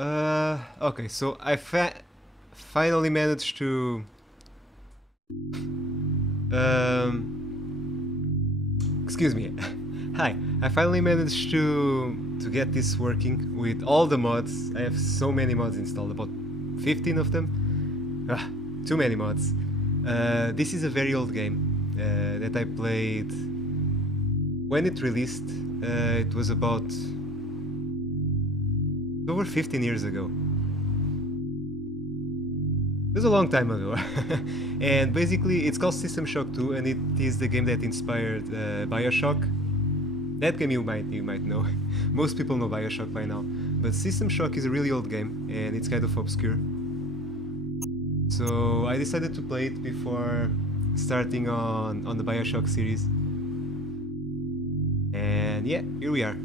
Okay, so I finally managed to... excuse me. Hi, I finally managed to get this working with all the mods. I have so many mods installed, about 15 of them. Too many mods. This is a very old game that I played when it released. It was about over 15 years ago. It was a long time ago. And basically it's called System Shock 2, and it is the game that inspired Bioshock. That game you might know. Most people know Bioshock by now. But System Shock is a really old game and it's kind of obscure. So I decided to play it before starting on the Bioshock series. And yeah, here we are.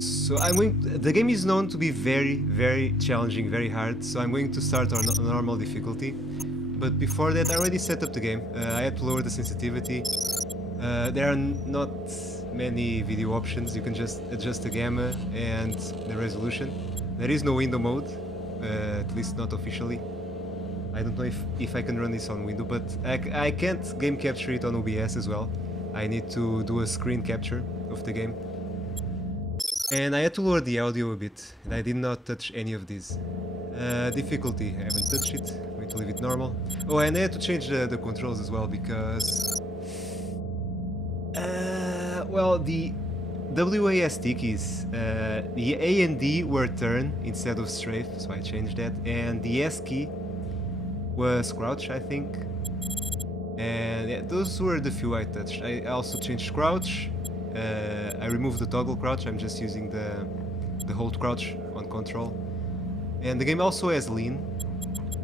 So the game is known to be very challenging, very hard, so I'm going to start on normal difficulty. But before that I already set up the game. I had to lower the sensitivity. There are not many video options. You can just adjust the gamma and the resolution. There is no window mode, at least not officially. I don't know if I can run this on window, but I can't game capture it on OBS as well. I need to do a screen capture of the game. And I had to lower the audio a bit, and I did not touch any of these. Difficulty, I haven't touched it. I'm going to leave it normal. Oh, and I had to change the controls as well, because... well, the WASD keys, the A and D were turn instead of strafe, so I changed that. And the S key was crouch, I think. And yeah, those were the few I touched. I also changed crouch. I removed the toggle crouch. I'm just using the hold crouch on control. And the game also has lean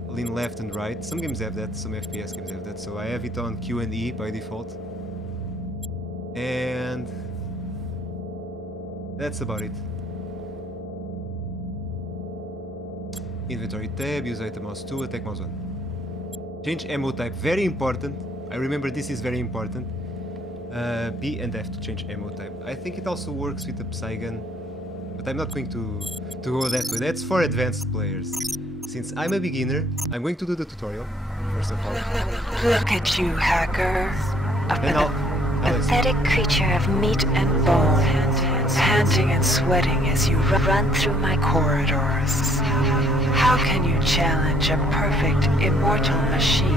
left and right. Some games have that, some FPS games have that, so I have it on Q and E by default. And that's about it. Inventory tab, use item mouse 2, attack mouse 1. Change ammo type, very important. I remember this is very important. B and F to change ammo type. I think it also works with the Psy gun, but I'm not going to go that way. That's for advanced players. Since I'm a beginner, I'm going to do the tutorial, first of all. Look at you, hacker. Then I'll Pathetic creature of meat and bone, panting and sweating as you run through my corridors. How can you challenge a perfect, immortal machine?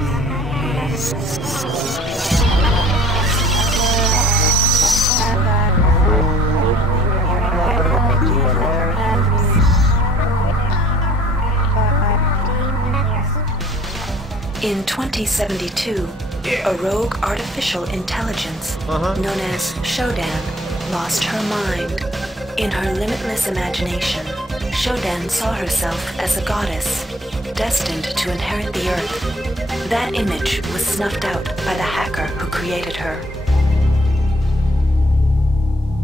In 2072, a rogue artificial intelligence known as Shodan lost her mind. In her limitless imagination, Shodan saw herself as a goddess, destined to inherit the earth. That image was snuffed out by the hacker who created her.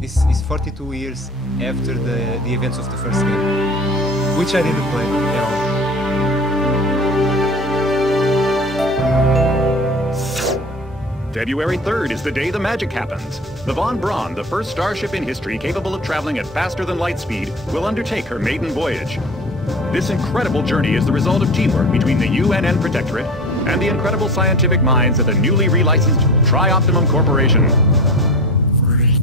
This is 42 years after the events of the first game, which I didn't play at all. February 3rd is the day the magic happens. The Von Braun, the first starship in history capable of traveling at faster than light speed, will undertake her maiden voyage. This incredible journey is the result of teamwork between the UNN Protectorate and the incredible scientific minds at the newly relicensed Tri-Optimum Corporation.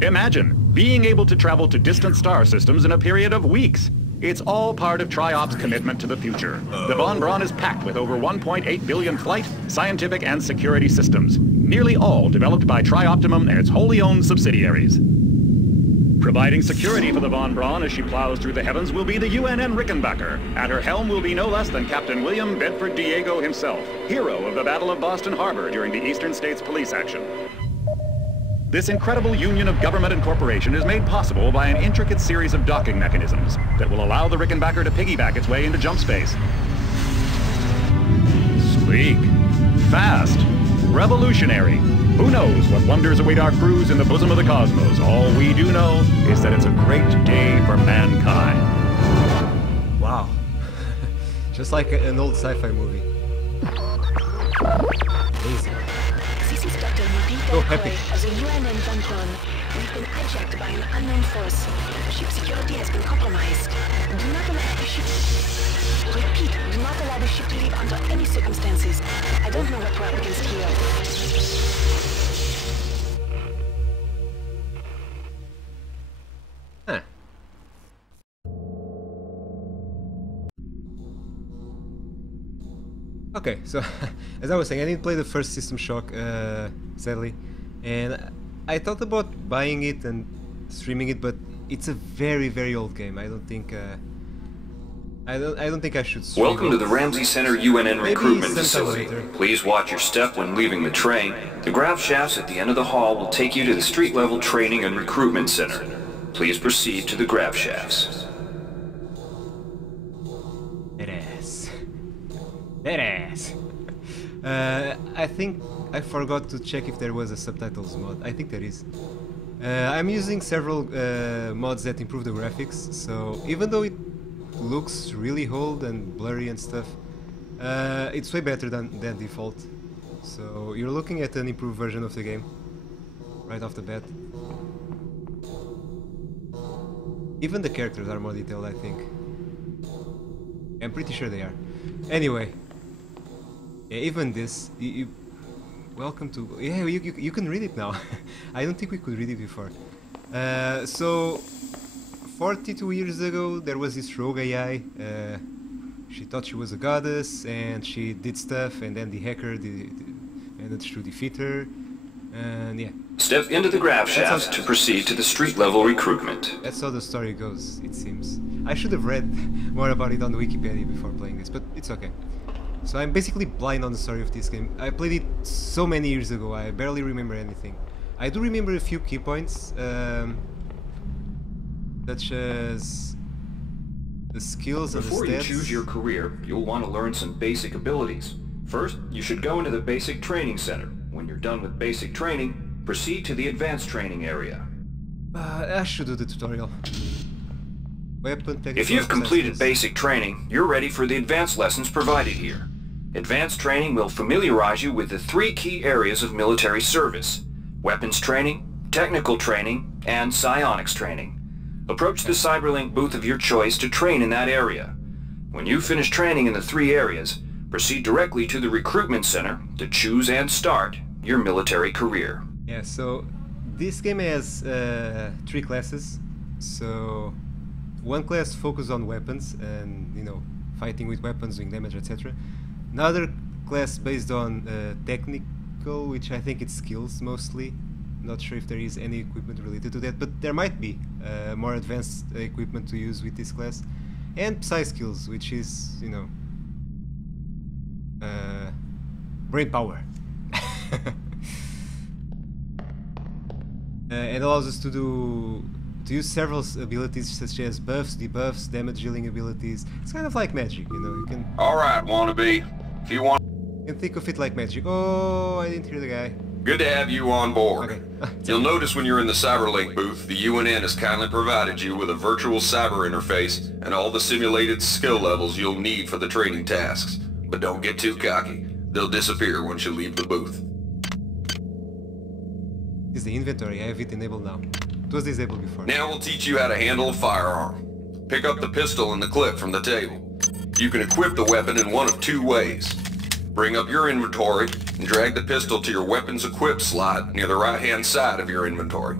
Imagine being able to travel to distant star systems in a period of weeks. It's all part of Tri-Op's commitment to the future. The Von Braun is packed with over 1.8 billion flight, scientific, and security systems, nearly all developed by Tri-Optimum and its wholly owned subsidiaries. Providing security for the Von Braun as she plows through the heavens will be the UNN Rickenbacker. At her helm will be no less than Captain William Bedford Diego himself, hero of the Battle of Boston Harbor during the Eastern States Police action. This incredible union of government and corporation is made possible by an intricate series of docking mechanisms that will allow the Rickenbacker to piggyback its way into jump space. Sleek, fast, revolutionary. Who knows what wonders await our crews in the bosom of the cosmos? All we do know is that it's a great day for mankind. Wow. Just like an old sci-fi movie. Amazing. Oh, happy. As a UN Vantron, we've been hijacked by an unknown force. Ship security has been compromised. Do not allow the ship... Repeat, do not allow the ship to leave under any circumstances. I don't know what we're up against here. Huh. Okay, so as I was saying, I didn't play the first System Shock, sadly, and I thought about buying it and streaming it, but it's a very, very old game. I don't think I don't think I should stream Welcome it. to the Ramsey Center UNN recruitment sometime facility. later. Please watch your step when leaving the train. The grav shafts at the end of the hall will take you to the street-level training and recruitment center. Please proceed to the grav shafts. Badass. I think I forgot to check if there was a subtitles mod. I think there is. I'm using several mods that improve the graphics, so even though it looks really old and blurry and stuff, it's way better than default. So you're looking at an improved version of the game right off the bat. Even the characters are more detailed, I think. I'm pretty sure they are. Anyway, yeah, even this, welcome to, yeah, you can read it now. I don't think we could read it before. So, 42 years ago, there was this rogue AI. She thought she was a goddess, and she did stuff, and then the hacker managed to defeat her, and yeah. Step into the grav shafts to proceed to the street-level recruitment. That's how the story goes, it seems. I should have read more about it on the Wikipedia before playing this, but it's okay. So I'm basically blind on the story of this game. I played it so many years ago, I barely remember anything. I do remember a few key points, such as the skills and the stats. Before you choose your career, you'll want to learn some basic abilities. First, you should go into the basic training center. When you're done with basic training, proceed to the advanced training area. I should do the tutorial. Weapon, If you've completed basic training, you're ready for the advanced lessons provided here. Advanced training will familiarize you with the 3 key areas of military service: weapons training, technical training, and psionics training. Approach the Cyberlink booth of your choice to train in that area. When you finish training in the 3 areas, proceed directly to the recruitment center to choose and start your military career. Yeah, so this game has 3 classes. So one class focuses on weapons and, you know, fighting with weapons, doing damage, etc. Another class based on technical, which I think it's skills mostly. Not sure if there is any equipment related to that, but there might be more advanced equipment to use with this class. And psi skills, which is, you know, brain power. It allows us to use several abilities such as buffs, debuffs, damage dealing abilities. It's kind of like magic, you know. You can. All right, wannabe. If you want. You can think of it like magic. Oh, I didn't hear the guy. Good to have you on board. Okay. You'll notice when you're in the Cyberlink booth, the UNN has kindly provided you with a virtual cyber interface and all the simulated skill levels you'll need for the training tasks. But don't get too cocky. They'll disappear once you leave the booth. Is the inventory. I have it enabled now. It was disabled before. Now we'll teach you how to handle a firearm. Pick up the pistol and the clip from the table. You can equip the weapon in one of 2 ways. Bring up your inventory and drag the pistol to your weapons equipped slot near the right-hand side of your inventory.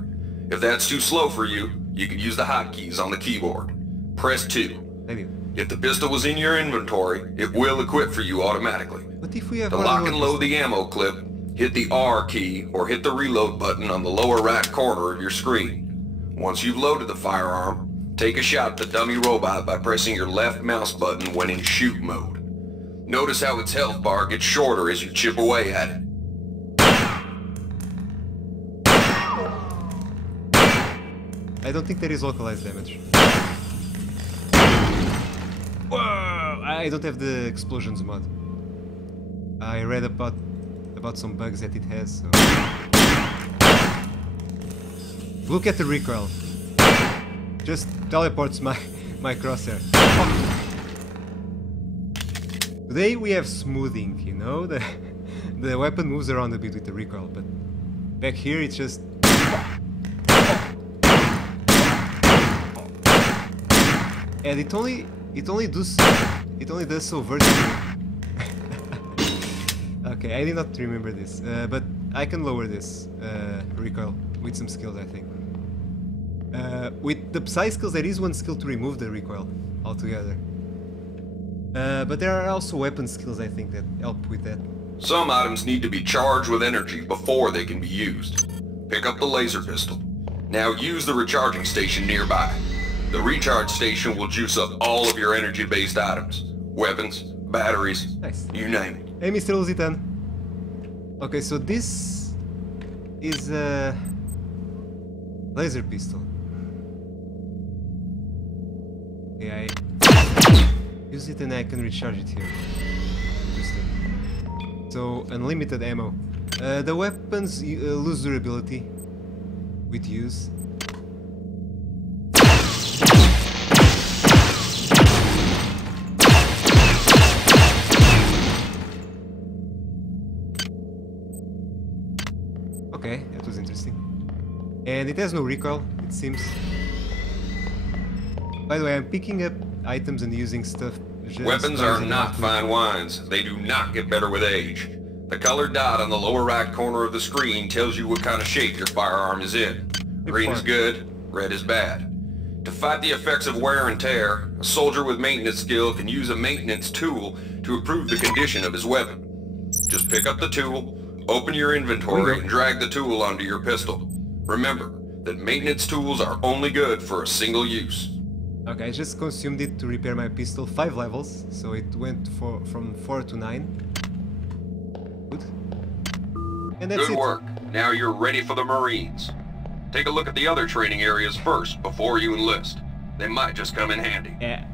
If that's too slow for you, you can use the hotkeys on the keyboard. Press 2. Thank you. If the pistol was in your inventory, it will equip for you automatically. But if we have To one lock more and load the ammo clip, hit the R key or hit the reload button on the lower right corner of your screen. Once you've loaded the firearm, take a shot at the dummy robot by pressing your left mouse button when in shoot mode. Notice how its health bar gets shorter as you chip away at it. I don't think there is localized damage. Whoa! I don't have the explosions mod. I read about some bugs that it has, so... Look at the recoil. Just teleports my crosshair. Today we have smoothing, you know? The weapon moves around a bit with the recoil, but Back here it's just... And it only does so vertically. Okay, I did not remember this, but I can lower this recoil with some skills, I think. With the Psy skills, there is one skill to remove the recoil altogether. But there are also weapon skills, I think, that help with that. Some items need to be charged with energy before they can be used. Pick up the laser pistol. Now use the recharging station nearby. The recharge station will juice up all of your energy-based items. Weapons, batteries, nice. You name it. Hey, Mr. Lusitan. Okay, so this is a laser pistol. Okay, I use it and I can recharge it here. Interesting. So, unlimited ammo. The weapons lose durability with use. Okay, that was interesting. And it has no recoil, it seems. By the way, I'm picking up items and using stuff. Weapons are not fine wines. They do not get better with age. The colored dot on the lower right corner of the screen tells you what kind of shape your firearm is in. Green is good, red is bad. To fight the effects of wear and tear, a soldier with maintenance skill can use a maintenance tool to improve the condition of his weapon. Just pick up the tool, open your inventory, and drag the tool onto your pistol. Remember that maintenance tools are only good for a single use. Okay, I just consumed it to repair my pistol 5 levels, so it went from 4 to 9. Good. And that's Good work. Now you're ready for the Marines. Take a look at the other training areas first before you enlist. They might just come in handy. Yeah,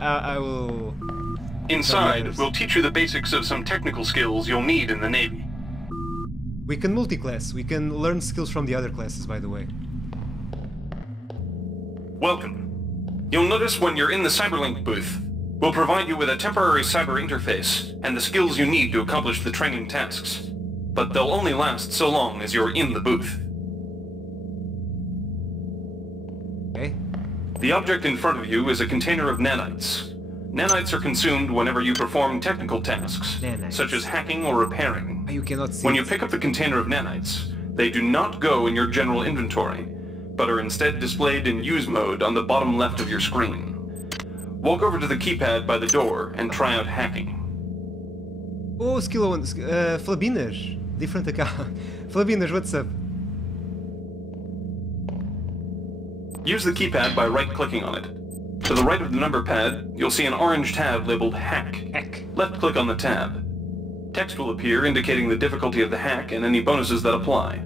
I will... Inside, we'll teach you the basics of some technical skills you'll need in the Navy. We can multi-class. We can learn skills from the other classes, by the way. Welcome. You'll notice when you're in the Cyberlink booth, we'll provide you with a temporary cyber interface and the skills you need to accomplish the training tasks. But they'll only last so long as you're in the booth. Okay. The object in front of you is a container of nanites. Nanites are consumed whenever you perform technical tasks, such as hacking or repairing. You cannot see When you pick up the container of nanites, they do not go in your general inventory, but are instead displayed in use mode on the bottom left of your screen. Walk over to the keypad by the door and try out hacking. Oh, skill 1, Flabinas. Different account. Flabinas, what's up? Use the keypad by right-clicking on it. To the right of the number pad, you'll see an orange tab labeled Hack. Left-click on the tab. Text will appear indicating the difficulty of the hack and any bonuses that apply.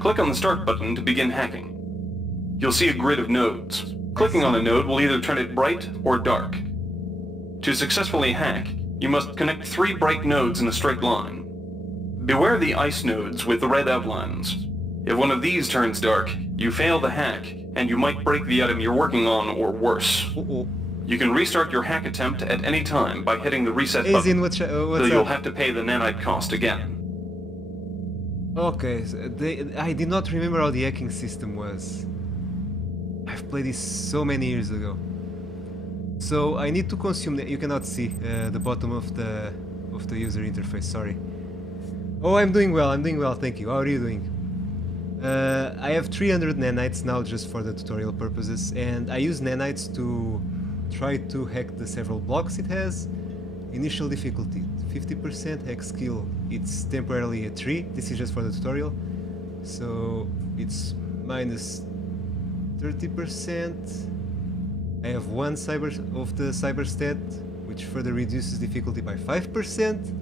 Click on the Start button to begin hacking. You'll see a grid of nodes. Clicking on a node will either turn it bright or dark. To successfully hack, you must connect 3 bright nodes in a straight line. Beware the ice nodes with the red outlines. If one of these turns dark, you fail the hack, and you might break the item you're working on or worse. You can restart your hack attempt at any time by hitting the reset button, though you'll have to pay the nanite cost again. Okay, so I did not remember how the hacking system was. I've played this so many years ago. So I need to consume you cannot see the bottom of the user interface, sorry. Oh, I'm doing well, thank you. How are you doing? I have 300 nanites now just for the tutorial purposes, and I use nanites to try to hack the several blocks it has. Initial difficulty 50%, hack skill it's temporarily a 3, this is just for the tutorial, so it's minus 30%. I have 1 of the cyber stat, which further reduces difficulty by 5%,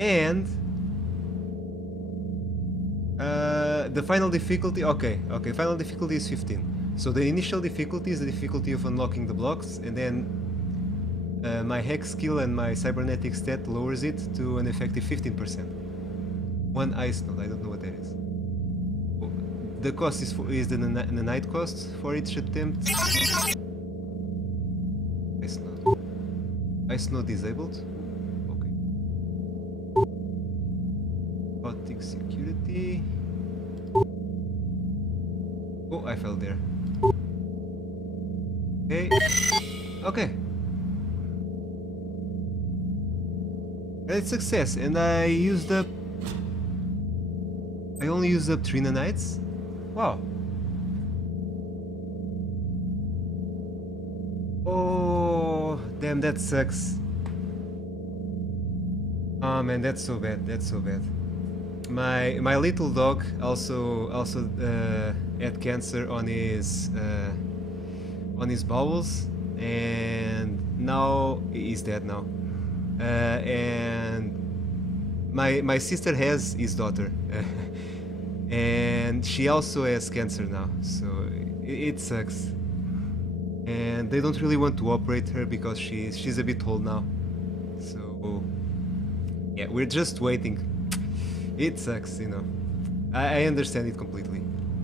and the final difficulty, final difficulty is 15. So the initial difficulty is the difficulty of unlocking the blocks, and then my hack skill and my cybernetic stat lowers it to an effective 15%. 1 ice node, I don't know what that is. The cost is the nanite cost for each attempt. Ice node. Ice node disabled. Okay. Fix security. Oh, I fell there. Okay. Okay. It's success, and I only used up 3 nanites. Wow. Oh, damn, that sucks. Oh man, that's so bad. That's so bad. My little dog also had cancer on his bowels, and now he's dead now. And my sister has his daughter, and she also has cancer now. So it sucks. And they don't really want to operate her because she's a bit old now. So yeah, we're just waiting. It sucks, you know. I understand it completely.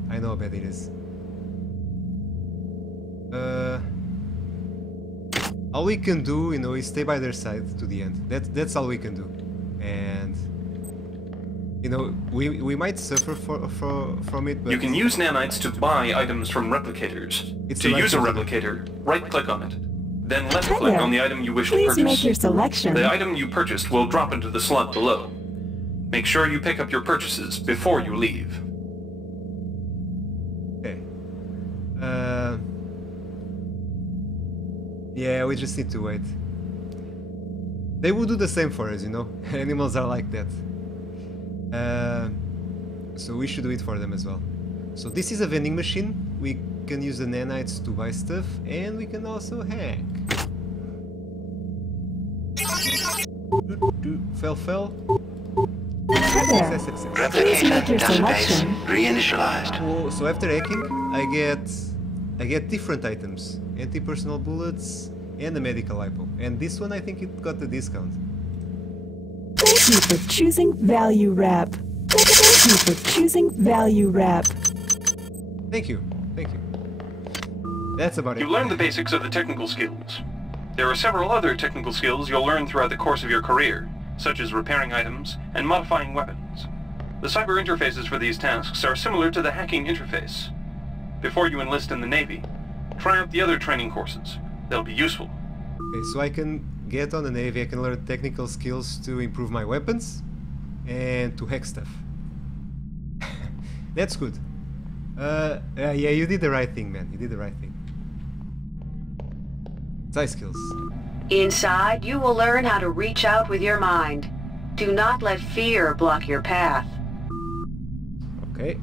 I know how bad it is. All we can do, you know, is stay by their side to the end. That's all we can do. And you know, we might suffer from it, but you can use nanites to buy items from replicators. To use a replicator, right-click on it. Then left-click on the item you wish to purchase. Please make your selection. The item you purchased will drop into the slot below. Make sure you pick up your purchases before you leave. Okay. Yeah, we just need to wait. They will do the same for us, you know. Animals are like that. So we should do it for them as well. So this is a vending machine. We can use the nanites to buy stuff, and we can also hack. Fell. Replicator database reinitialized. So after hacking, I get different items: anti-personnel bullets and a medical hypo. And this one, I think it got the discount. Thank you for choosing Value Wrap. Thank you for choosing Value Wrap. Thank you. That's about it. You learned the basics of the technical skills. There are several other technical skills you'll learn throughout the course of your career, such as repairing items and modifying weapons. The cyber interfaces for these tasks are similar to the hacking interface. Before you enlist in the Navy, try out the other training courses. They'll be useful. Okay, so I can get on the Navy, I can learn technical skills to improve my weapons and to hack stuff. That's good. Yeah, you did the right thing, man. You did the right thing. Sci skills. Inside, you will learn how to reach out with your mind. Do not let fear block your path. Okay.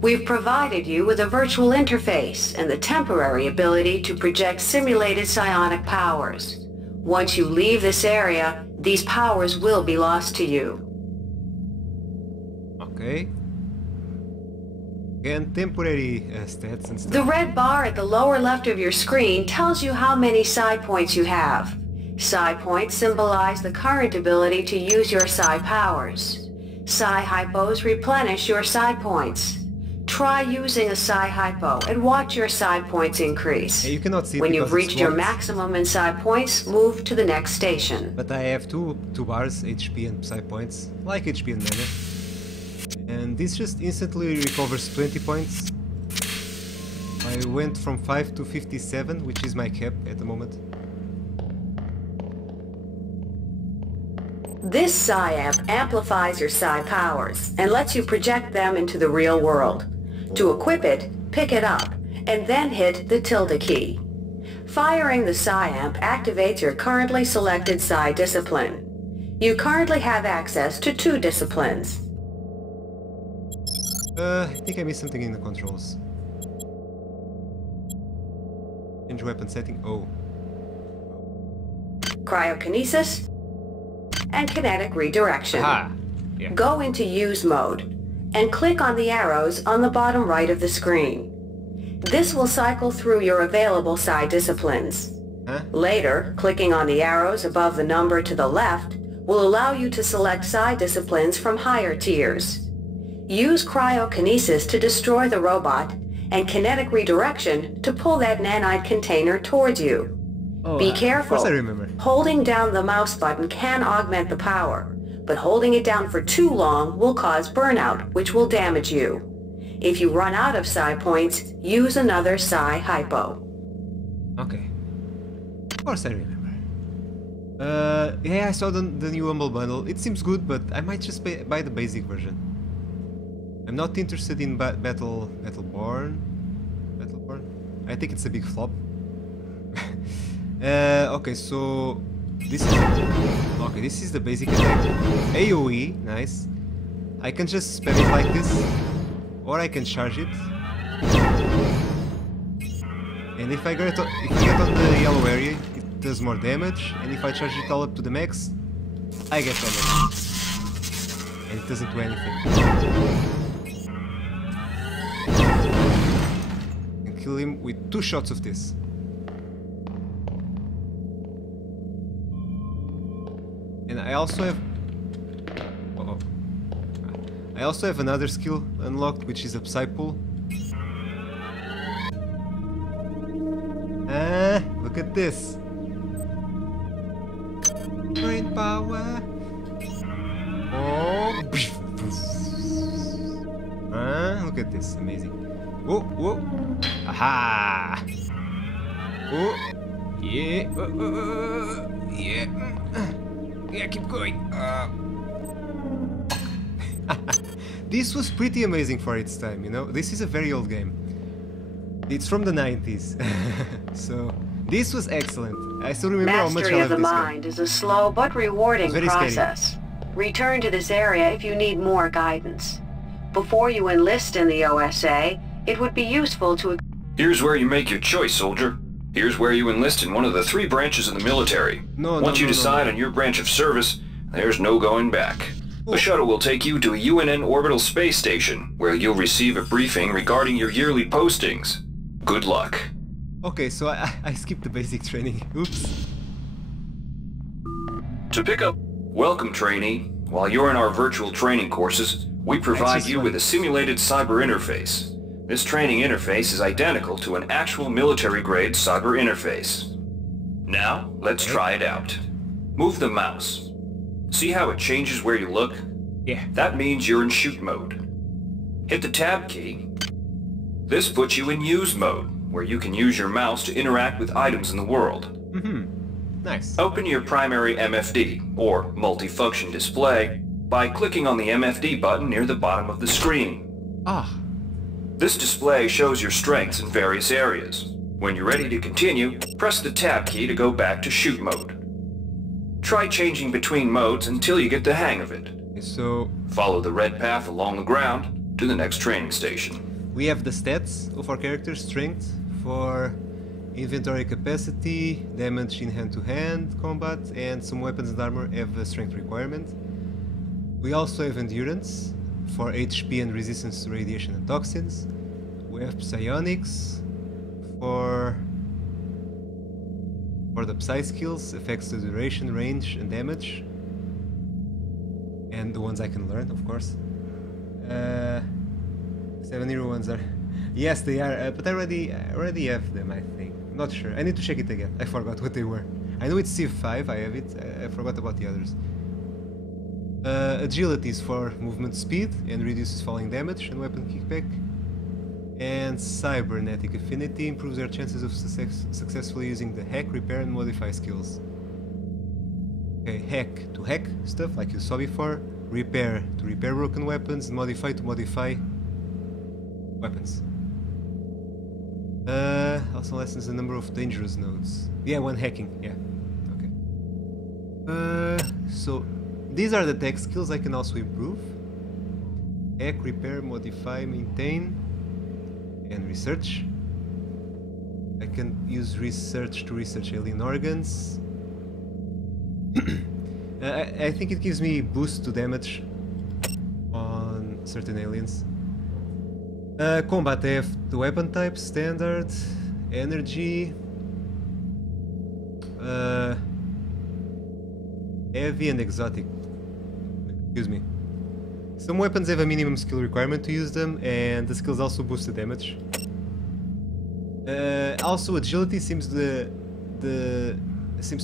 We've provided you with a virtual interface and the temporary ability to project simulated psionic powers. Once you leave this area, these powers will be lost to you. Okay. And temporary stats and stuff. The red bar at the lower left of your screen tells you how many psi points you have. Psi points symbolize the current ability to use your psi powers. Psi hypos replenish your psi points. Try using a psi hypo and watch your psi points increase. Hey, you cannot see it when you've reached your blocked. maximum in psi points, move to the next station. But I have two bars, HP and psi points, like HP and mana. And this just instantly recovers 20 points. I went from 5 to 57, which is my cap at the moment. This psi amp amplifies your psi powers and lets you project them into the real world. To equip it, pick it up, and then hit the tilde key. Firing the psi amp activates your currently selected psi discipline. You currently have access to 2 disciplines. I think I missed something in the controls. Change weapon setting. Oh. Cryokinesis and kinetic redirection. Aha! Yeah. Go into use mode and click on the arrows on the bottom right of the screen. This will cycle through your available psi disciplines. Huh? Later, clicking on the arrows above the number to the left will allow you to select psi disciplines from higher tiers. Use cryokinesis to destroy the robot and kinetic redirection to pull that nanite container towards you. Oh, Be careful. Of course I remember. Holding down the mouse button can augment the power, but holding it down for too long will cause burnout, which will damage you. If you run out of Psi points, use another Psi Hypo. Okay. Of course I remember. Yeah, I saw the new Humble Bundle. It seems good, but I might just buy the basic version. I'm not interested in Battleborn. I think it's a big flop. Okay, so this is the basic attack. AoE, nice. I can just spam it like this, or I can charge it. And if I get on the yellow area, it does more damage. And if I charge it all up to the max, I get damage. And it doesn't do anything. I can kill him with 2 shots of this. And I also have... I also have another skill unlocked, which is a Psi Pull. Look at this. Brain power. Oh. Look at this, amazing. Oh, whoa. Aha. Oh. Yeah. Yeah. Yeah, keep going. This was pretty amazing for its time, you know? This is a very old game. It's from the 90s. So, this was excellent. I still remember how much I loved this game. Mastery of the mind is a slow but rewarding process. Return to this area if you need more guidance. Before you enlist in the OSA, it would be useful to... Here's where you make your choice, soldier. Here's where you enlist in one of the 3 branches of the military. Once you decide on your branch of service, there's no going back. The shuttle will take you to a UNN orbital space station, where you'll receive a briefing regarding your yearly postings. Good luck. Okay, so I skipped the basic training. Oops. To pick up... Welcome, trainee. While you're in our virtual training courses, we provide you with a simulated cyber interface. This training interface is identical to an actual military-grade cyber interface. Now, let's try it out. Move the mouse. See how it changes where you look? Yeah. That means you're in shoot mode. Hit the tab key. This puts you in use mode, where you can use your mouse to interact with items in the world. Nice. Open your primary MFD, or multifunction display, by clicking on the MFD button near the bottom of the screen. This display shows your strengths in various areas. When you're ready to continue, press the tab key to go back to shoot mode. Try changing between modes until you get the hang of it. So... Follow the red path along the ground to the next training station. We have the stats of our character's strength for inventory capacity, damage in hand-to-hand combat, and some weapons and armor have a strength requirement. We also have endurance for HP and resistance to radiation and toxins. We have psionics for the psi skills, affects the duration, range, and damage. And the ones I can learn, of course. 7 hero ones are... Yes, they are, but I already have them, I think. Not sure. I need to check it again. I forgot what they were. I know it's Civ 5, I have it. I forgot about the others. Agility is for movement speed and reduces falling damage and weapon kickback. And cybernetic affinity improves their chances of successfully using the hack, repair, and modify skills. Okay, hack to hack stuff like you saw before, repair to repair broken weapons, and modify to modify weapons. Also lessens the number of dangerous nodes. Yeah, when hacking, yeah. Okay. So these are the tech skills I can also improve. Hack, repair, modify, maintain, and research. I can use research to research alien organs. I think it gives me boost to damage on certain aliens. Combat, I have the weapon type, standard, energy, heavy and exotic. Excuse me. Some weapons have a minimum skill requirement to use them, and the skills also boost the damage. Also, agility seems to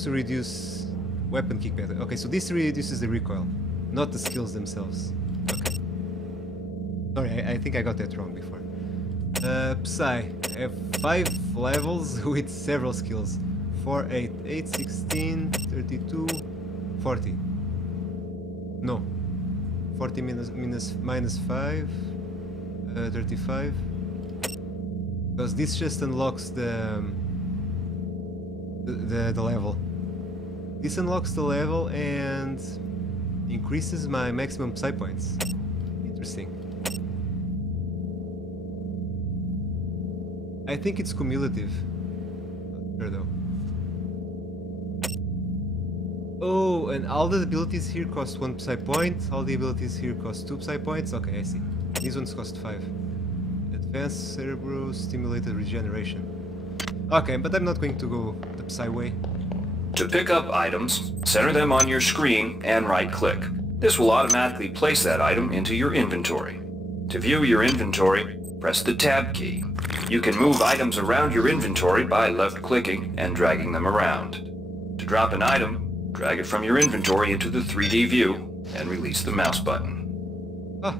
reduce weapon kickback. Okay, so this reduces the recoil. not the skills themselves. Okay. Sorry, I think I got that wrong before. Psy. I have 5 levels with several skills. 4, 8, 8, 16, 32, 40. No. 40 minus 5, 35. Because this just unlocks the level. This unlocks the level and increases my maximum Psy points. Interesting. I think it's cumulative. Not sure though. Oh, and all the abilities here cost 1 Psy point. All the abilities here cost 2 Psy points. Okay, I see. These ones cost 5. Advanced Cerebro Stimulated Regeneration. Okay, but I'm not going to go the Psy way. To pick up items, center them on your screen and right-click. This will automatically place that item into your inventory. To view your inventory, press the Tab key. You can move items around your inventory by left-clicking and dragging them around. To drop an item, drag it from your inventory into the 3D view and release the mouse button. Ah.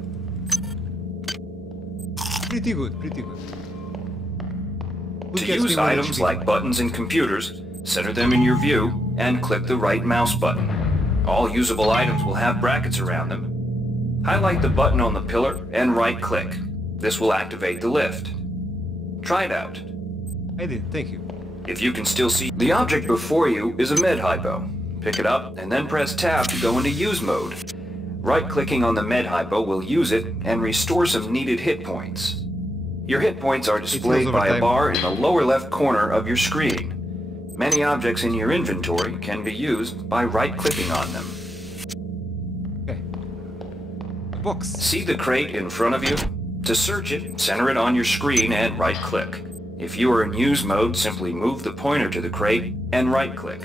Pretty good, pretty good. To use items like buttons in computers, center them in your view and click the right mouse button. All usable items will have brackets around them. Highlight the button on the pillar and right-click. This will activate the lift. Try it out. I did, thank you. If you can still see, the object before you is a med-hypo. Pick it up and then press Tab to go into use mode. Right-clicking on the med-hypo will use it and restore some needed hit points. Your hit points are displayed by a bar in the lower left corner of your screen. Many objects in your inventory can be used by right-clicking on them. Okay. A box. See the crate in front of you? To search it, center it on your screen and right-click. If you are in use mode, simply move the pointer to the crate and right-click.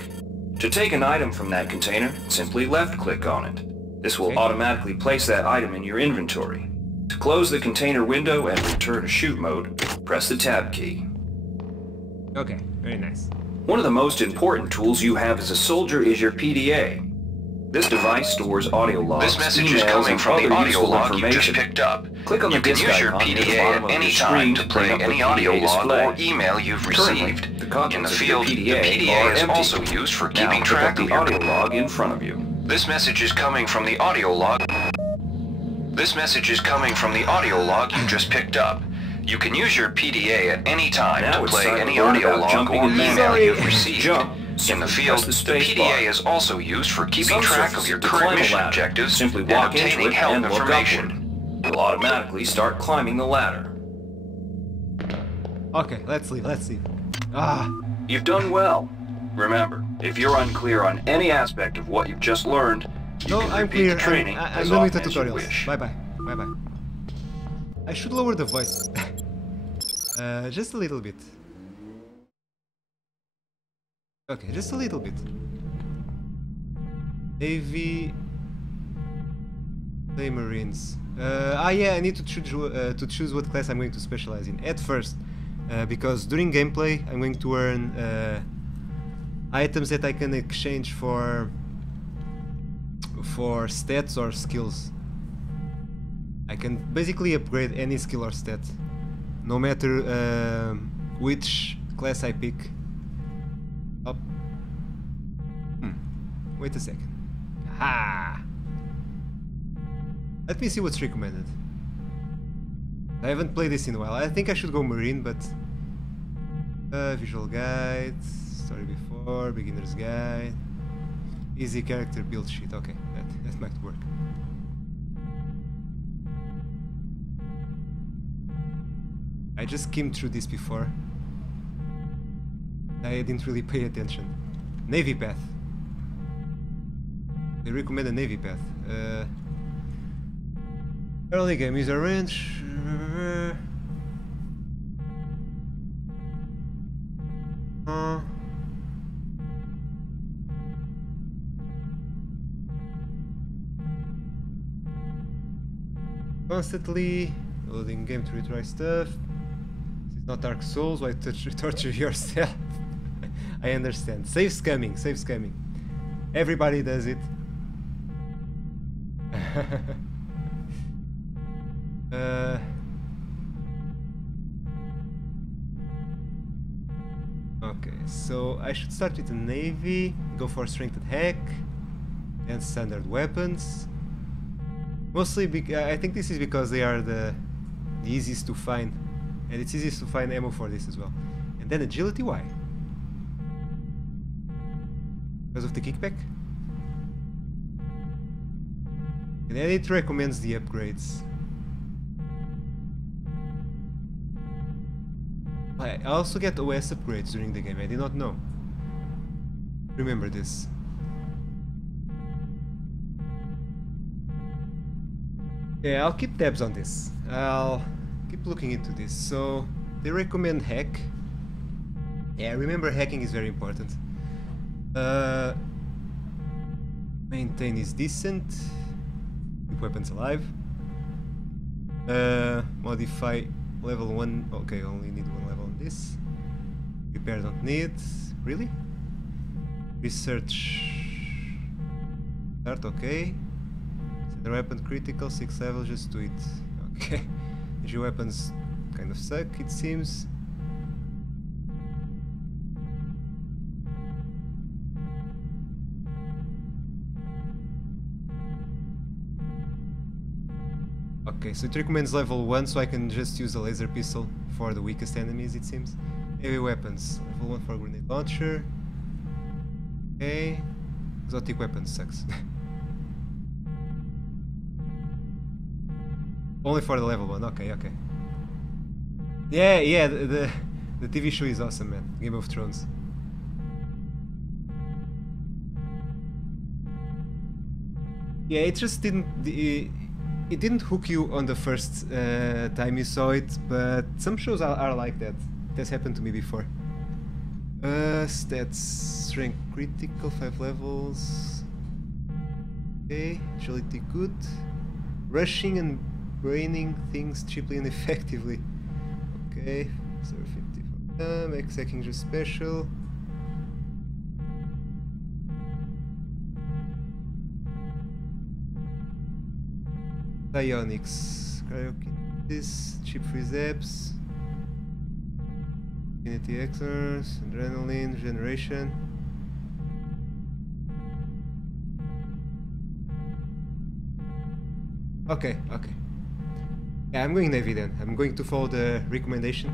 To take an item from that container, simply left-click on it. This will automatically place that item in your inventory. To close the container window and return to shoot mode, press the Tab key. Okay, very nice. One of the most important tools you have as a soldier is your PDA. This device stores audio logs, This message is coming from the audio log you just picked up. Click on the You can use your PDA at any time to play any audio log or email you've received. In the field, the PDA is also used for keeping track of your audio log in front of you. This message is coming from the audio log. This message is coming from the audio log you just picked up. You can use your PDA at any time to play any audio log or email you've received. In the field, the PDA is also used for keeping track of your current mission objectives and obtaining help information. You'll automatically start climbing the ladder. Okay, let's leave. Ah. You've done well. Remember, if you're unclear on any aspect of what you've just learned, you can repeat the training as often as you wish. Bye-bye. Bye-bye. I should lower the voice. Just a little bit. Okay, just a little bit. Navy... Play Marines. Yeah, I need to choose what class I'm going to specialize in at first. Because during gameplay, I'm going to earn items that I can exchange for stats or skills. I can basically upgrade any skill or stat, no matter which class I pick. Up. Wait a second. Ha! Let me see what's recommended. I haven't played this in a while. I think I should go Marine, but visual guide, story before, beginner's guide, easy character build sheet. Okay, that might work. I just skimmed through this before. I didn't really pay attention. Navy path. They recommend a Navy path. Early game user range. Constantly loading game to retry stuff. It's not Dark Souls, why torture yourself? I understand. Save scamming, save scamming. Everybody does it. Okay, so I should start with the Navy, go for strengthened hack, and standard weapons. Mostly, I think this is because they are the easiest to find, and it's easiest to find ammo for this as well. And then agility, why? Because of the kickback? And then it recommends the upgrades. I also get OS upgrades during the game, I did not know. Remember this. Yeah, I'll keep tabs on this. I'll keep looking into this. So, they recommend hack. Yeah, remember hacking is very important. Maintain is decent. Keep weapons alive. Modify level 1. Okay, only need 1 level on this. Repair don't need. Really? Research. Start, okay. The weapon critical, 6 level, just do it. Okay. Your weapons kind of suck, it seems. Okay, so it recommends level 1, so I can just use a laser pistol for the weakest enemies, it seems. Heavy weapons, level 1 for grenade launcher. Okay. Exotic weapons sucks. Only for the level 1, okay, okay. Yeah, the TV show is awesome, man. Game of Thrones. Yeah, it just didn't... It didn't hook you on the first time you saw it, but some shows are like that. It has happened to me before. Stats... Strength critical, 5 levels... Okay, agility good. Rushing and braining things cheaply and effectively. Okay, 0.50 max hacking just special. Psionics, cryokinesis, cheap freeze apps, Infinity Exors, adrenaline, regeneration. Okay, okay. Yeah, I'm going Navy then. I'm going to follow the recommendation.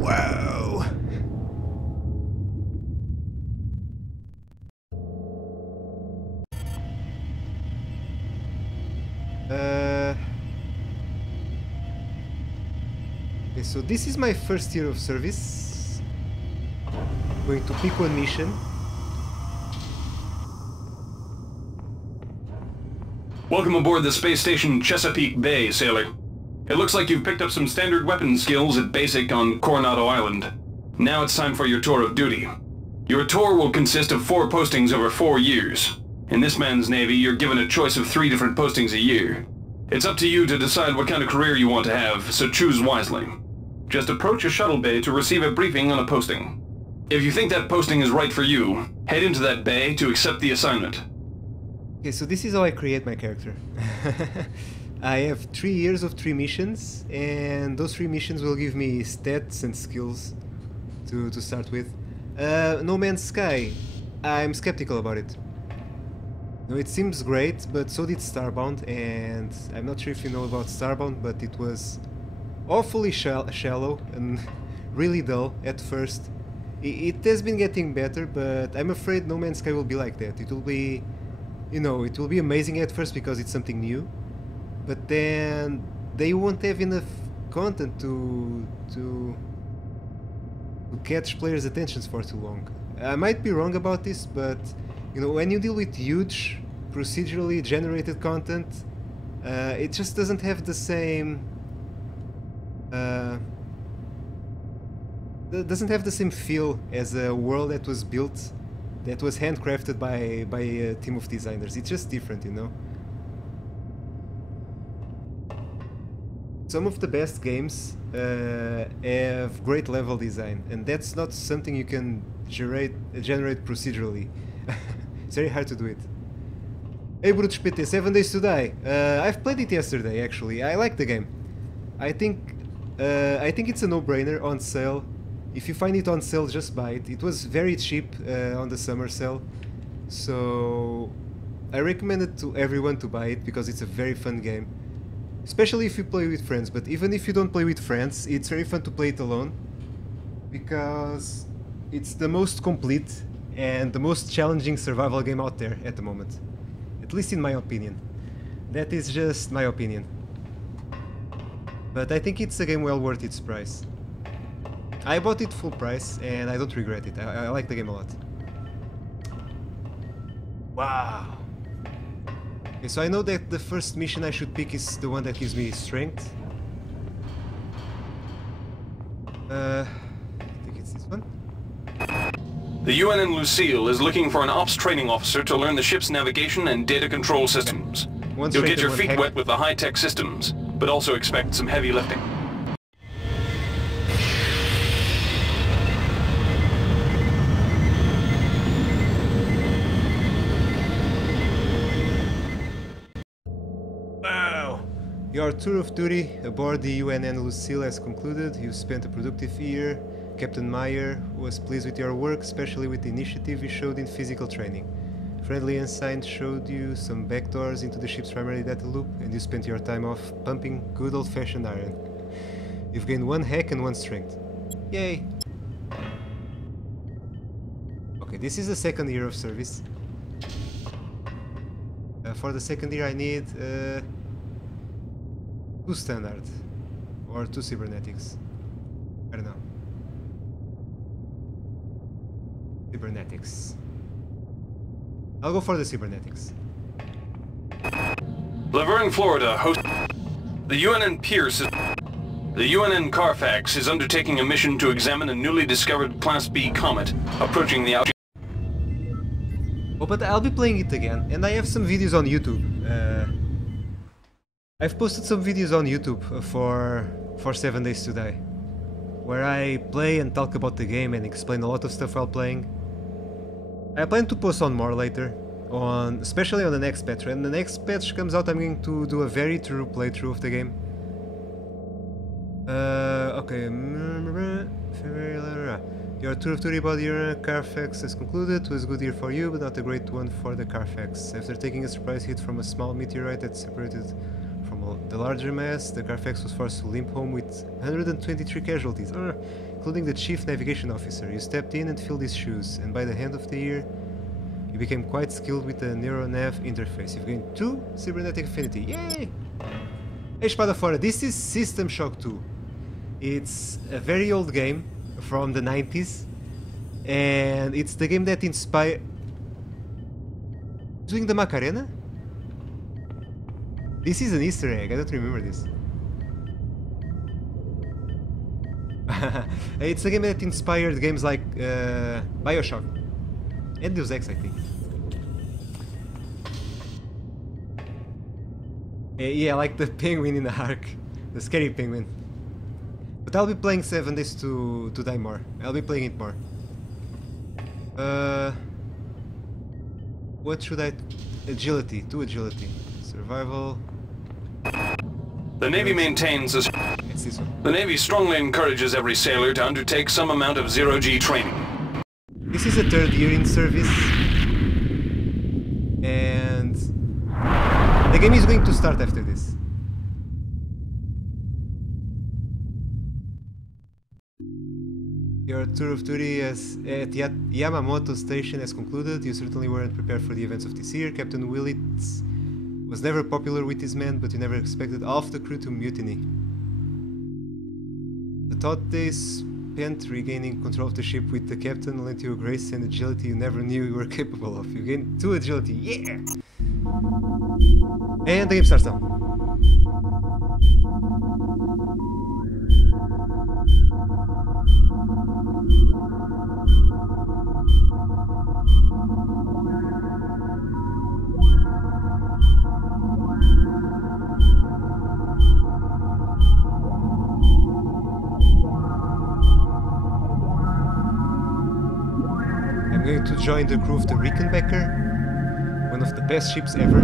Wow! Okay, so this is my first year of service. I'm going to pick one mission. Welcome aboard the space station Chesapeake Bay, sailor. It looks like you've picked up some standard weapon skills at basic on Coronado Island. Now it's time for your tour of duty. Your tour will consist of 4 postings over 4 years. In this man's Navy, you're given a choice of 3 different postings a year. It's up to you to decide what kind of career you want to have, so choose wisely. Just approach a shuttle bay to receive a briefing on a posting. If you think that posting is right for you, head into that bay to accept the assignment. Okay, so this is how I create my character. I have 3 years of 3 missions, and those 3 missions will give me stats and skills to start with. No Man's Sky, I'm skeptical about it. No, it seems great, but so did Starbound, and I'm not sure if you know about Starbound, but it was awfully shallow and really dull at first. It has been getting better, but I'm afraid No Man's Sky will be like that. It will be, you know, it will be amazing at first because it's something new, but then they won't have enough content to catch players' attentions for too long. I might be wrong about this, but you know, when you deal with huge procedurally generated content, it just doesn't have the same feel as a world that was built, that was handcrafted by a team of designers. It's just different, you know. Some of the best games have great level design, and that's not something you can generate procedurally. It's very hard to do it. Hey Brutus PT, 7 Days to Die. I've played it yesterday actually. I like the game. I think it's a no-brainer on sale. If you find it on sale, just buy it. It was very cheap on the summer sale. So I recommend it to everyone to buy it because it's a very fun game. Especially if you play with friends, but even if you don't play with friends, it's very fun to play it alone. Because it's the most complete and the most challenging survival game out there at the moment. At least in my opinion. That is just my opinion. But I think it's a game well worth its price. I bought it full price and I don't regret it. I like the game a lot. Wow. Okay, so I know that the first mission I should pick is the one that gives me strength. I think it's this one. The UNN Lucille is looking for an ops training officer to learn the ship's navigation and data control systems. You'll get your feet wet with the high-tech systems, but also expect some heavy lifting. Wow! Your tour of duty aboard the UNN Lucille has concluded. You spent a productive year. Captain Meyer was pleased with your work, especially with the initiative you showed in physical training. Friendly Ensign showed you some backdoors into the ship's primary data loop, and you spent your time off pumping good old-fashioned iron. You've gained 1 hack and 1 strength. Yay! Okay, this is the second year of service. For the second year I need 2 standard or 2 cybernetics. I don't know. Cybernetics. I'll go for the cybernetics. Laverne, Florida hosts the UNN Pierce. The UNN Carfax is undertaking a mission to examine a newly discovered Class B comet approaching the out. Oh, but I'll be playing it again, and I have some videos on YouTube. I've posted some videos on YouTube for 7 Days to Die, where I play and talk about the game and explain a lot of stuff while playing. I plan to post on more later, especially on the next patch. When the next patch comes out, I'm going to do a very true playthrough of the game. Okay. Your tour of duty about your Carfax has concluded. It was a good year for you, but not a great one for the Carfax. After taking a surprise hit from a small meteorite that separated from the larger mass, the Carfax was forced to limp home with 123 casualties, including the chief navigation officer. You stepped in and filled his shoes, and by the end of the year, you became quite skilled with the NeuroNav interface. You've gained 2 cybernetic affinity. Yay! Hey Espada Fora, this is System Shock 2. It's a very old game from the 90s, and it's the game that inspired... Doing the Macarena? This is an Easter egg, I don't remember this. It's a game that inspired games like Bioshock and Deus Ex, I think. Yeah, like the penguin in the ark, the scary penguin. But I'll be playing 7 Days to Die more. I'll be playing it more. What should I... Agility, 2 agility. Survival... The Navy maintains a... The Navy strongly encourages every sailor to undertake some amount of zero-G training. This is the 3rd year in service. And... the game is going to start after this. Your tour of duty at Yamamoto Station has concluded. You certainly weren't prepared for the events of this year. Captain Willits was never popular with his men, but you never expected half the crew to mutiny. The thought they spent regaining control of the ship with the captain lent you a grace and agility you never knew you were capable of. You gained 2 agility, yeah! And the game starts now. going to join the crew of the Rickenbacker, one of the best ships ever.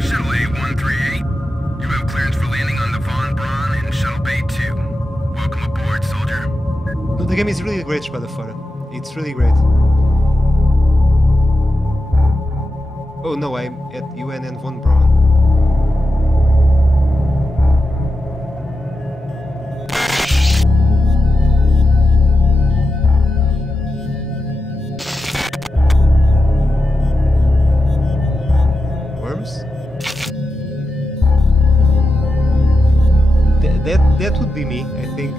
Shuttle A-138, you have clearance for landing on the Von Braun in Shuttle Bay 2. Welcome aboard, soldier. No, the game is really great, Spadafara. It's really great. Oh no, I'm at UNN Von Braun. That would be me, I think.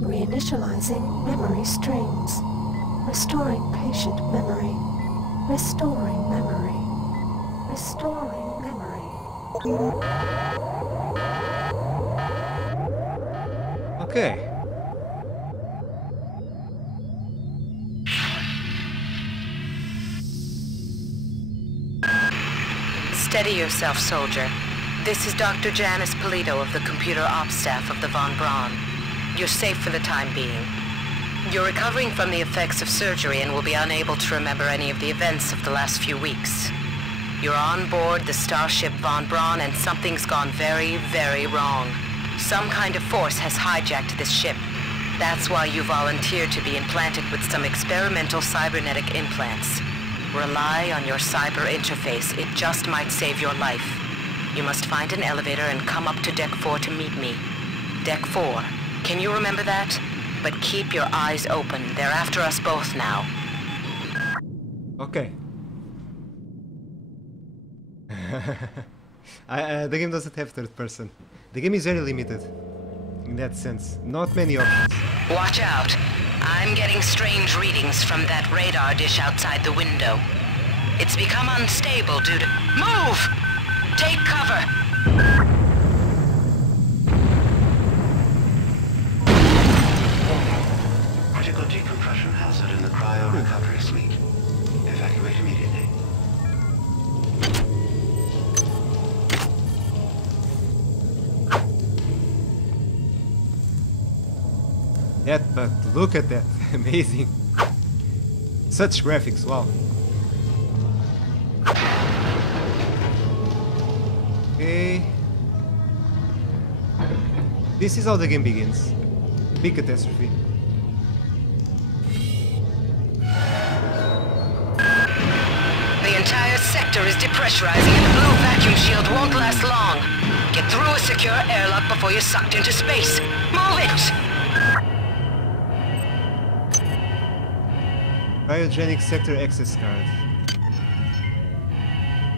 Reinitializing memory streams. Restoring patient memory. Restoring memory. Restoring memory. Okay. Steady yourself, soldier. This is Dr. Janice Polito of the Computer Ops staff of the Von Braun. You're safe for the time being. You're recovering from the effects of surgery and will be unable to remember any of the events of the last few weeks. You're on board the starship Von Braun and something's gone very, very wrong. Some kind of force has hijacked this ship. That's why you volunteered to be implanted with some experimental cybernetic implants. Rely on your cyber interface. It just might save your life. You must find an elevator and come up to Deck 4 to meet me. Deck 4. Can you remember that? But keep your eyes open. They're after us both now. Okay. The game doesn't have third person. The game is very limited. In that sense. Not many options. Watch out. I'm getting strange readings from that radar dish outside the window. It's become unstable due to... Move! Take cover! Critical decompression hazard in the cryo recovery suite. Evacuate immediately. But look at that. Amazing. Such graphics, wow. Okay. This is how the game begins. Big catastrophe. The entire sector is depressurizing and the blue vacuum shield won't last long. Get through a secure airlock before you're sucked into space. Move it! Cryogenic sector access card.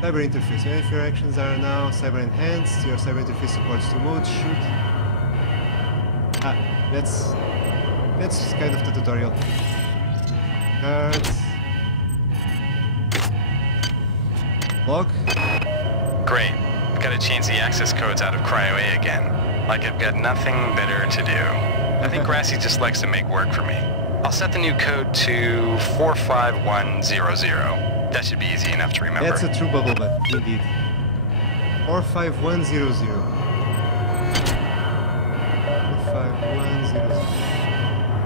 Cyber interface. Many of your actions are now cyber enhanced. Your cyber interface supports 2 modes. Shoot. Ah, that's kind of the tutorial. Cards. Log. Great. I've got to change the access codes out of Cryo A again. Like I've got nothing better to do. I think Grassy just likes to make work for me. I'll set the new code to 45100. That should be easy enough to remember. That's a true bubble, but indeed. 45100. 45100.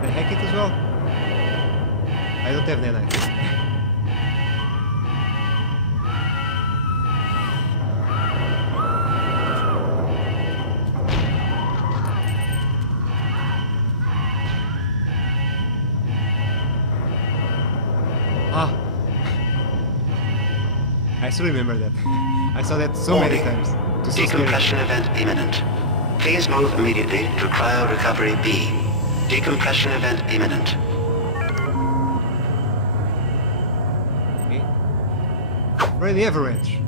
Can I hack it as well? I don't have nanites. I still remember that. I saw that so many times. Decompression event imminent. Please move immediately to cryo recovery B. Decompression event imminent. Okay. Ready, avalanche.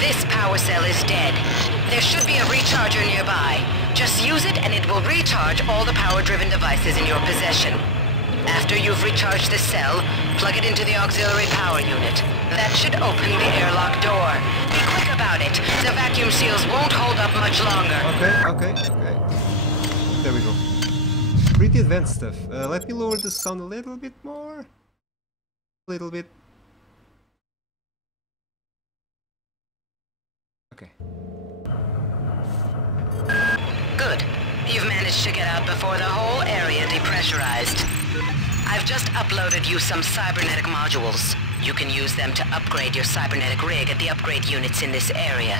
This power cell is dead. There should be a recharger nearby. Just use it and it will recharge all the power-driven devices in your possession. After you've recharged the cell, plug it into the auxiliary power unit. That should open the airlock door. Be quick about it. The vacuum seals won't hold up much longer. Okay. There we go. Pretty advanced stuff. Let me lower the sound a little bit more. A little bit. Okay. Good. You've managed to get out before the whole area depressurized. I've just uploaded you some cybernetic modules. You can use them to upgrade your cybernetic rig at the upgrade units in this area.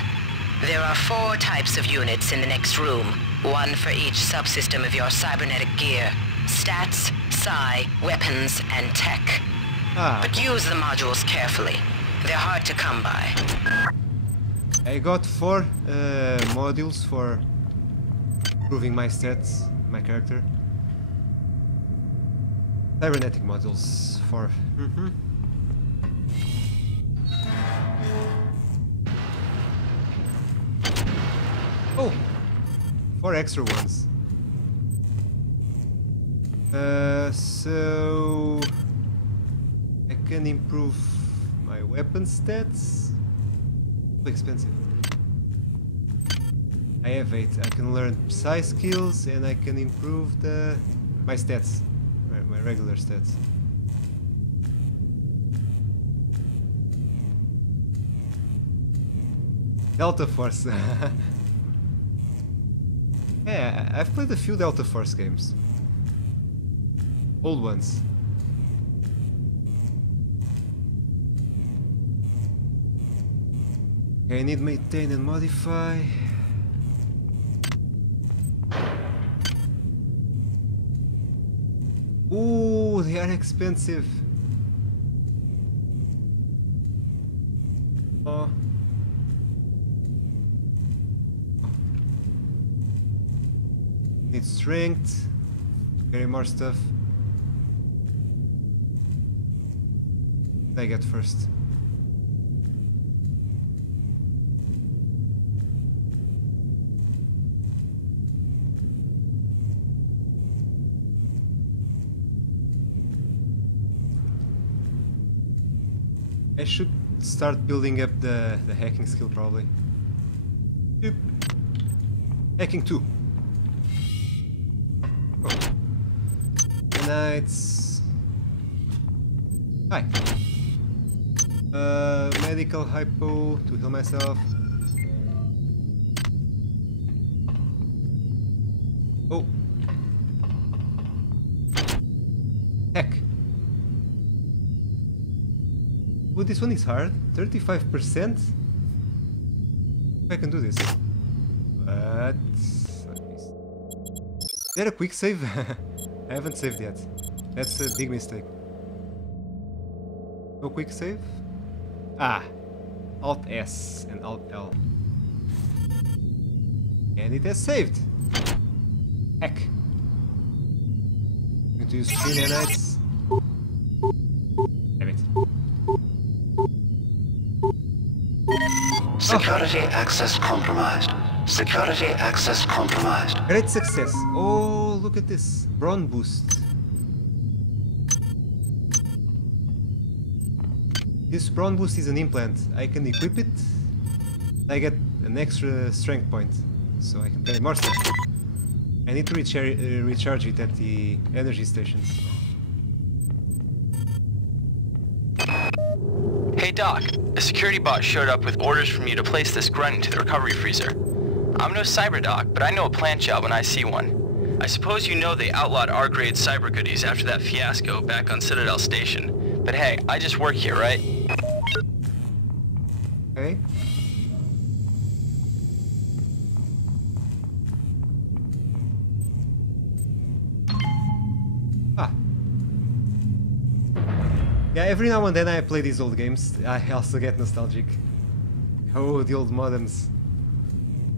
There are 4 types of units in the next room, 1 for each subsystem of your cybernetic gear. Stats, psi, weapons, and tech. But use the modules carefully. They're hard to come by. I got 4 modules for improving my stats, my character. Cybernetic modules for... Oh! 4 extra ones. So... I can improve my weapon stats. Too expensive. I have 8. I can learn psi skills and I can improve my stats. My regular stats. Delta Force. Yeah, I've played a few Delta Force games. Old ones. Okay, I need maintain and modify. Ooh, they are expensive. Oh. Need strength to carry more stuff. What I get first? I should start building up the hacking skill probably. Oop. Hacking 2. Oh. Knights. Hi. Medical hypo to heal myself. Oh. Heck. Oh, this one is hard. 35%? I can do this. But... Is there a quick save? I haven't saved yet. That's a big mistake. No quick save? Ah! Alt S and Alt L. And it has saved! Heck! I'm going to use 3 nanites. Damn it. Security access compromised. Security access compromised. Great success. Oh, look at this. Brawn boost. This brawn boost is an implant. I can equip it. I get an extra strength point. So I can carry more stuff. I need to recharge it at the energy stations. Hey Doc, a security bot showed up with orders from you to place this grunt into the recovery freezer. I'm no cyber doc, but I know a plant job when I see one. I suppose you know they outlawed R-grade cyber goodies after that fiasco back on Citadel Station. But hey, I just work here, right? Okay. Ah. Yeah, every now and then I play these old games. I also get nostalgic. Oh, the old modems.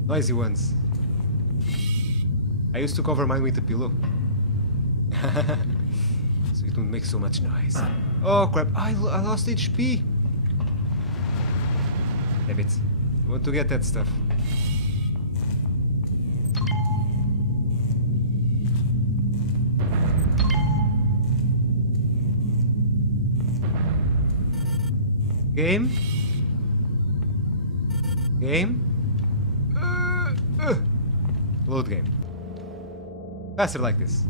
Noisy ones. I used to cover mine with a pillow. So it would make so much noise. Oh crap, I lost HP! Damn it. I want to get that stuff. Game? Game? Load game. Faster like this.